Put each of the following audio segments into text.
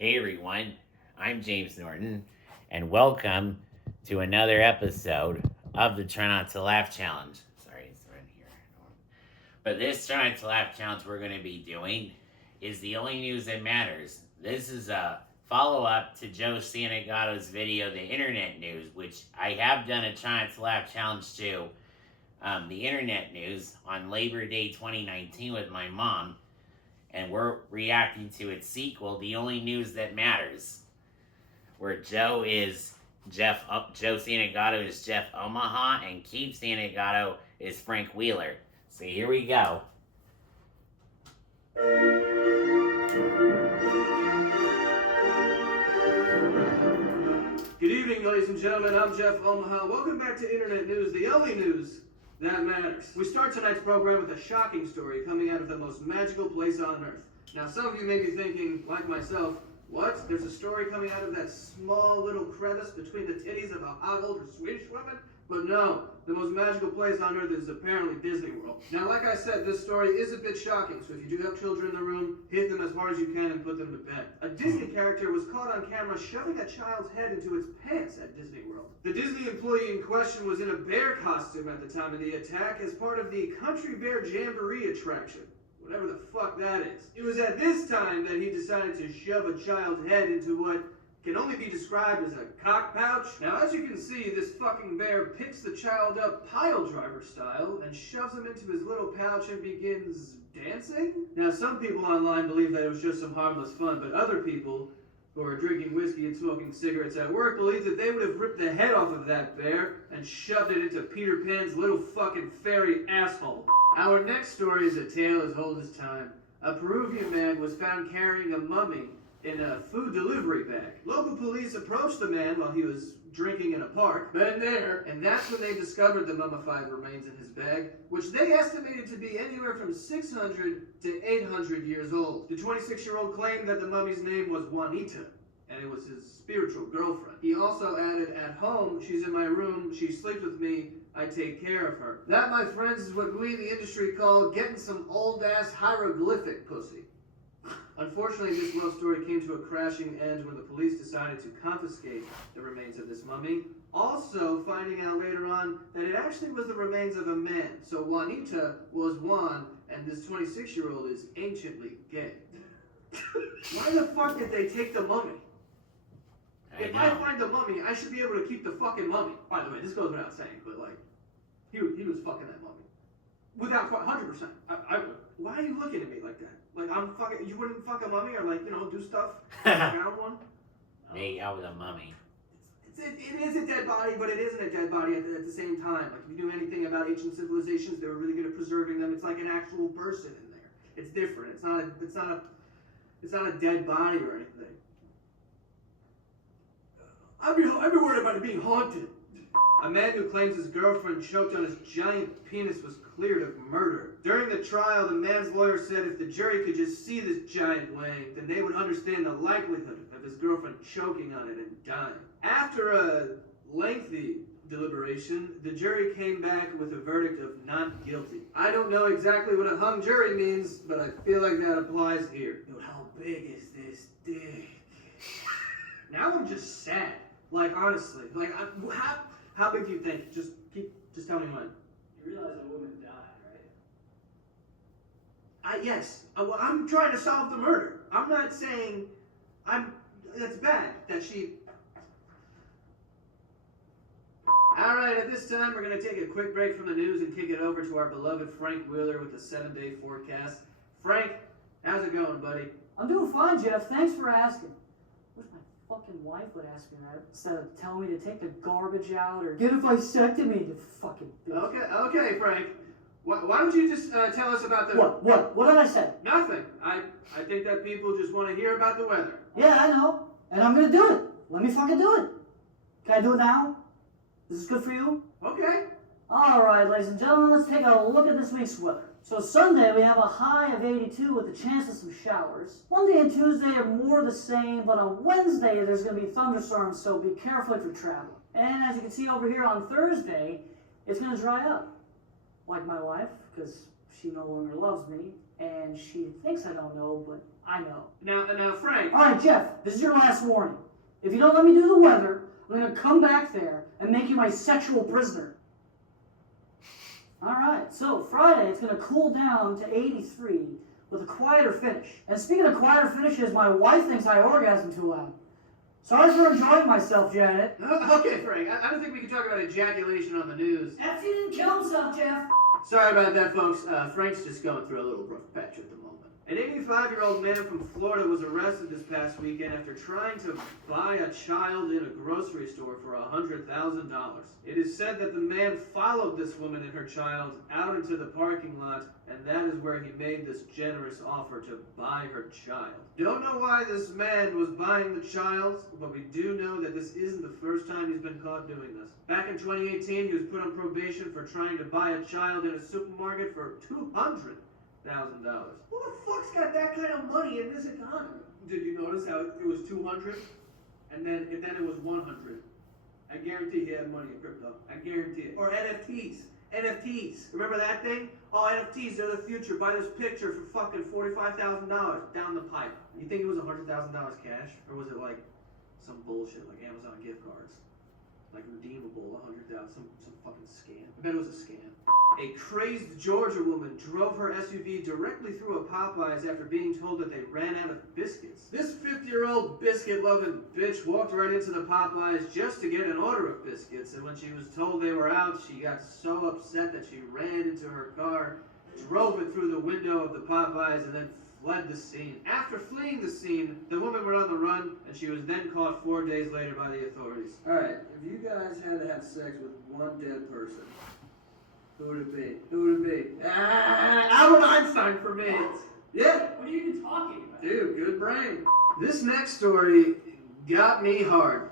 Hey everyone, I'm James Norton, and welcome to another episode of the Try Not to Laugh Challenge. Sorry, it's right here. But this Try Not to Laugh Challenge we're going to be doing is the only news that matters. This is a follow-up to Joe Santagato's video, The Internet News, which I have done a Try Not to Laugh Challenge to, the Internet News, on Labor Day 2019 with my mom. And we're reacting to its sequel, The Only News That Matters, where Joe Santagato is Jeff Omaha, and Keith Santagato is Frank Wheeler. So here we go. Good evening, ladies and gentlemen. I'm Jeff Omaha. Welcome back to Internet News, the only news that matters. We start tonight's program with a shocking story coming out of the most magical place on earth. Now, some of you may be thinking, like myself, what? There's a story coming out of that small little crevice between the titties of a hot older Swedish woman? But no, the most magical place on earth is apparently Disney World. Now, like I said, this story is a bit shocking, so if you do have children in the room, hit them as hard as you can and put them to bed. A Disney character was caught on camera shoving a child's head into its pants at Disney World. The Disney employee in question was in a bear costume at the time of the attack as part of the Country Bear Jamboree attraction. Whatever the fuck that is. It was at this time that he decided to shove a child's head into what can only be described as a cock pouch. Now, as you can see, this fucking bear picks the child up pile driver style and shoves him into his little pouch and begins dancing? Now, some people online believe that it was just some harmless fun, but other people who are drinking whiskey and smoking cigarettes at work believe that they would have ripped the head off of that bear and shoved it into Peter Pan's little fucking fairy asshole. Our next story is a tale as old as time. A Peruvian man was found carrying a mummy in a food delivery bag. Local police approached the man while he was drinking in a park, and that's when they discovered the mummified remains in his bag, which they estimated to be anywhere from 600 to 800 years old. The 26-year-old claimed that the mummy's name was Juanita, and it was his spiritual girlfriend. He also added, "At home, she's in my room, she sleeps with me, I take care of her." That, my friends, is what we in the industry call getting some old-ass hieroglyphic pussy. Unfortunately, this love story came to a crashing end when the police decided to confiscate the remains of this mummy, also finding out later on that it actually was the remains of a man. So Juanita was Juan, and this 26-year-old is anciently gay. Why the fuck did they take the mummy? If I find the mummy, I should be able to keep the fucking mummy. By the way, this goes without saying, but like, he was fucking that mummy. Without 100%. I would. Why are you looking at me like that? Like, I'm fucking, you wouldn't fuck a mummy or like, do stuff around one? Make out with a mummy. It is a dead body, but it isn't a dead body at the same time. Like, if you knew anything about ancient civilizations, they were really good at preserving them. It's like an actual person in there. It's different. It's not a dead body or anything. I'd be worried about it being haunted. A man who claims his girlfriend choked on his giant penis was cleared of murder. During the trial, the man's lawyer said if the jury could just see this giant wang, then they would understand the likelihood of his girlfriend choking on it and dying. After a lengthy deliberation, the jury came back with a verdict of not guilty. I don't know exactly what a hung jury means, but I feel like that applies here. Yo, how big is this dick? Now I'm just sad. Like, honestly. Like, how big do you think? Just tell me when. You realize a woman died, right? Yes. Well, I'm trying to solve the murder. I'm not saying that's bad that she... Alright, at this time we're going to take a quick break from the news and kick it over to our beloved Frank Wheeler with the 7-day forecast. Frank, how's it going, buddy? I'm doing fine, Jeff. Thanks for asking. Wish my fucking wife would ask me that instead of telling me to take the garbage out or get a vasectomy, you fucking bitch. Okay, Frank. Why don't you just tell us about the... What? What did I say? Nothing. I think that people just want to hear about the weather. Yeah, I know. And I'm gonna do it. Let me fucking do it. Can I do it now? Is this good for you? Okay. Alright, ladies and gentlemen, let's take a look at this week's weather. So Sunday, we have a high of 82 with a chance of some showers. Monday and Tuesday are more the same, but on Wednesday, there's going to be thunderstorms, so be careful if you're traveling. And as you can see over here on Thursday, it's going to dry up. Like my wife, because she no longer loves me. And she thinks I don't know, but I know. Now, Frank. All right, Jeff, this is your last warning. If you don't let me do the weather, I'm going to come back there and make you my sexual prisoner. All right, so Friday, it's going to cool down to 83 with a quieter finish. And speaking of quieter finishes, my wife thinks I orgasm too loud. Sorry for enjoying myself, Janet. Okay, Frank, I don't think we can talk about ejaculation on the news. F, he didn't kill himself, Jeff. Sorry about that, folks. Frank's just going through a little rough patch at the moment. An 85-year-old man from Florida was arrested this past weekend after trying to buy a child in a grocery store for $100,000. It is said that the man followed this woman and her child out into the parking lot, and that is where he made this generous offer to buy her child. Don't know why this man was buying the child, but we do know that this isn't the first time he's been caught doing this. Back in 2018, he was put on probation for trying to buy a child in a supermarket for $200,000. Who the fuck's got that kind of money in this economy? Did you notice how it was 200 and then it was 100? I guarantee he had money in crypto. I guarantee it. Or NFTs. NFTs. Remember that thing? Oh, NFTs, they're the future. Buy this picture for fucking $45,000 down the pipe. You think it was $100,000 cash? Or was it like some bullshit like Amazon gift cards? Like redeemable, $100,000, some fucking scam. I bet it was a scam. A crazed Georgia woman drove her SUV directly through a Popeyes after being told that they ran out of biscuits. This 50-year-old biscuit-loving bitch walked right into the Popeyes just to get an order of biscuits, and when she was told they were out, she got so upset that she ran into her car, drove it through the window of the Popeyes, and then fled the scene. After fleeing the scene, the woman went on the run, and she was then caught 4 days later by the authorities. Alright, if you guys had to have sex with one dead person, who would it be? Who would it be? Albert Einstein for me. Yeah. What are you even talking about? Dude, good brain. This next story got me hard.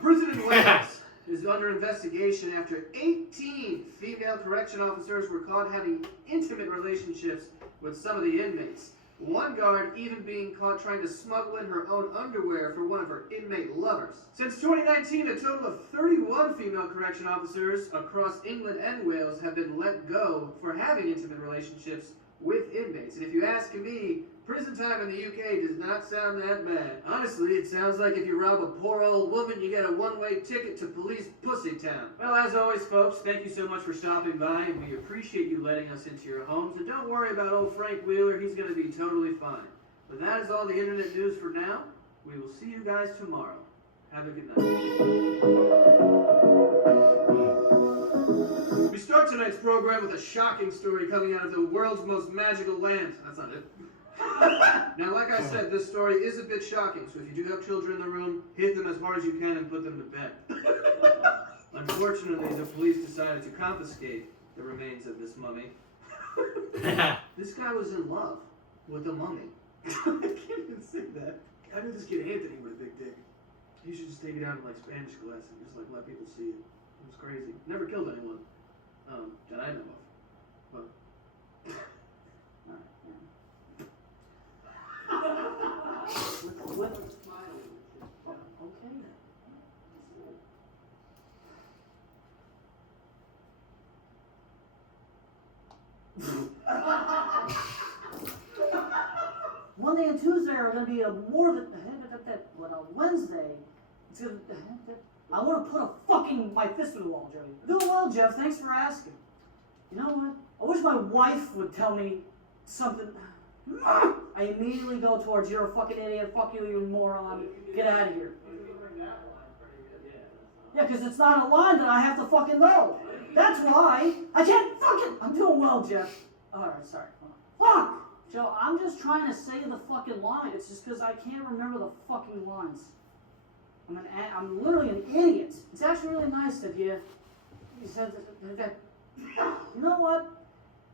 Prison in Wales is under investigation after 18 female correction officers were caught having intimate relationships with some of the inmates. One guard even being caught trying to smuggle in her own underwear for one of her inmate lovers. Since 2019, a total of 31 female correction officers across England and Wales have been let go for having intimate relationships with inmates. And if you ask me, prison time in the UK does not sound that bad. Honestly, it sounds like if you rob a poor old woman, you get a one-way ticket to police pussy town. Well, as always, folks, thank you so much for stopping by, and we appreciate you letting us into your homes. And don't worry about old Frank Wheeler, he's going to be totally fine. But that is all the internet news for now. We will see you guys tomorrow. Have a good night. We start tonight's program with a shocking story coming out of the world's most magical land. That's not it. Now, like I said, this story is a bit shocking, so if you do have children in the room, hit them as hard as you can and put them to bed. Unfortunately, the police decided to confiscate the remains of this mummy. This guy was in love with the mummy. I can't even say that. I knew this kid Anthony with a big dick. He should just take it out in like Spanish class and just like let people see it. It was crazy. Never killed anyone that I know of. But Okay. Monday and Tuesday are going to be more than but on Wednesday it's going to. I want to put my fist through the wall, Jody. Doing well, Jeff. Thanks for asking. You know what? I wish my wife would tell me something. I immediately go towards you're a fucking idiot, fuck you, you moron, get out of here. Yeah, because it's not a line that I have to fucking know. That's why I can't fucking. I'm doing well, Jeff. Alright, sorry. Fuck! Joe, I'm just trying to say the fucking line. It's just because I can't remember the fucking lines. I'm literally an idiot. It's actually really nice that you said that. You know what?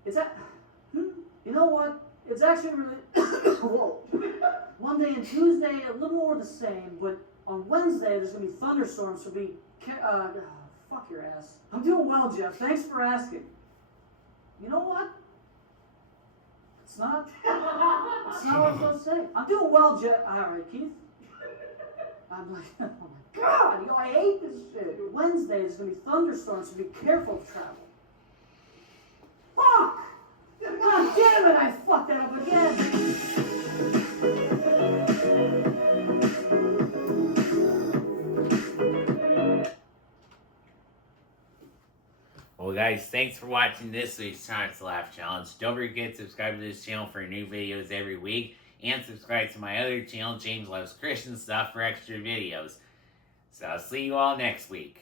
You know what? It's actually really. Whoa. Monday and Tuesday, a little more the same, but on Wednesday, there's going to be thunderstorms, so fuck your ass. I'm doing well, Jeff. Thanks for asking. You know what? It's not what I'm supposed to say. I'm doing well, Jeff. Alright, Keith. I'm like, oh my god, I hate this shit. Wednesday, there's going to be thunderstorms, so be careful of travel. Fuck! Ah, damn it, I fucked it up again. Well, guys, thanks for watching this week's Try Not to Laugh Challenge. Don't forget to subscribe to this channel for new videos every week. And subscribe to my other channel, James Loves Christian Stuff, for extra videos. So I'll see you all next week.